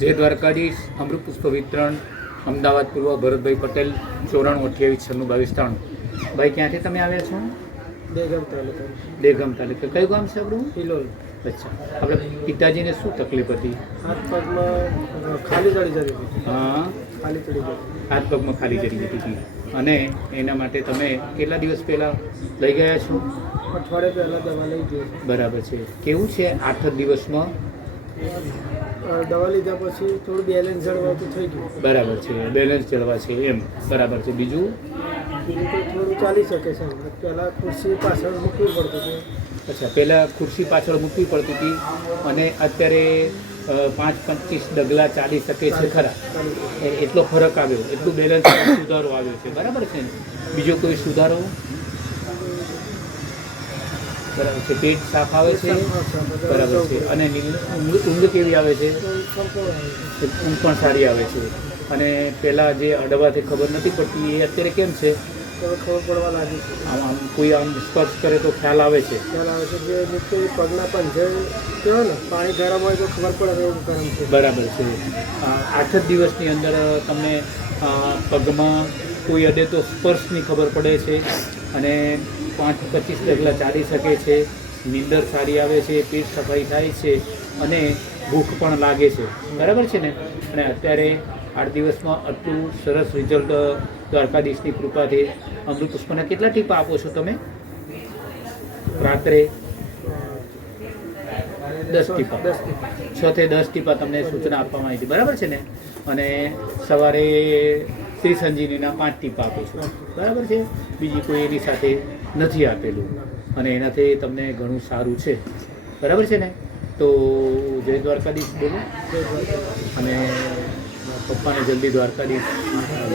જય દ્વારકાધીશ. અમૃત પુષ્પ વિતરણ અમદાવાદ પૂર્વ ભરતભાઈ પટેલ 9428962293. ભાઈ ક્યાંથી તમે આવ્યા છો? દેગમ તાલુકા. કયું ગામ છે આપણું? હિલોલ. અચ્છા. આપણે પિતાજીને શું તકલીફ હતી? હાથ પગમાં ખાલી ચડી જતી હતી. હા, ખાલી ચડી જતી. હાથ પગમાં ખાલી જડી જતી હતી અને એના માટે તમે કેટલા દિવસ પહેલાં લઈ ગયા છો? અઠવાડિયે પહેલાં દવા લઈ ગઈ. બરાબર છે. કેવું છે 8 દિવસમાં? દવા લીધા પછી થોડું બેલેન્સ જળવાતું થઈ ગયું. બરાબર છે, બેલેન્સ જળવા છે એમ. બરાબર છે. બીજું બીજું તો થોડું ચાલી શકે છે. પહેલાં ખુરશી પાછળ મૂકવી પડતી હતી. અચ્છા, પહેલાં ખુરશી પાછળ મૂકવી પડતી હતી અને અત્યારે 5-25 ડગલા ચાલી શકે છે ખરા? એટલો ફરક આવ્યો, એટલું બેલેન્સ સુધારો આવ્યો છે. બરાબર છે ને? બીજો કોઈ સુધારો? બરાબર છે. પેટ સાફ આવે છે? બરાબર છે. અને ઊંઘ કેવી આવે છે? ઊંઘ પણ સારી આવે છે. અને પહેલાં જે અડવાથી ખબર નથી પડતી એ અત્યારે કેમ છે? ખબર પડવા લાગી છે. આમ કોઈ આમ સ્પર્શ કરે તો ખ્યાલ આવે છે? ખ્યાલ આવે છે. જે નીચે પગના પંજે કહેવાય ને, પાણી ગરમ હોય તો ખબર પડે એવું ગરમ છે. બરાબર છે. 8 જ દિવસની અંદર તમને પગમાં કોઈ અડે તો સ્પર્શની ખબર પડે છે અને 5-25 ડગલા ચાલી શકે છે. નીંદર સારી આવે છે, પેટ સફાઈ થાય છે અને ભૂખ પણ લાગે છે. બરાબર છે ને? અને અત્યારે 8 દિવસમાં આટલું સરસ રિઝલ્ટ દ્વારકાધીશની કૃપાથી. અમૃત પુષ્પના કેટલા ટીપા આપો છો તમે? રાત્રે 10 ટીપા. 6 થી 10 ટીપા તમને સૂચના આપવામાં આવી હતી. બરાબર છે ને? અને સવારે શ્રી સંજીવનીના 5 ટીપા આપો છો. બરાબર છે? બીજી કોઈ એની સાથે નથી આપેલું અને એનાથી તમને ઘણું સારું છે. બરાબર છે ને? તો જય દ્વારકાધીશ બોલો. અને પપ્પાને જલ્દી દ્વારકાધીશ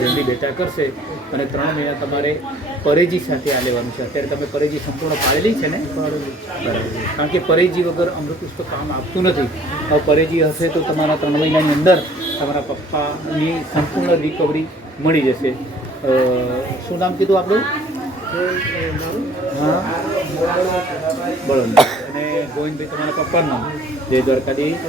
જલ્દી બેઠા કરશે અને 3 મહિના તમારે પરેજી સાથે આ લેવાનું છે. અત્યારે તમે પરેજી સંપૂર્ણ પાળેલી છે ને? બરાબર. કારણ કે પરેજી વગર અમૃત પુષ્પ કામ આપતું નથી. હવે પરેજી હશે તો તમારા 3 મહિનાની અંદર તમારા પપ્પાની સંપૂર્ણ રિકવરી મળી જશે. શું નામ કીધું આપણું? હા, બરાબર. અને ગોવિંદભાઈ તમારા પપ્પાનું નામ? જય દ્વારકાધીશ.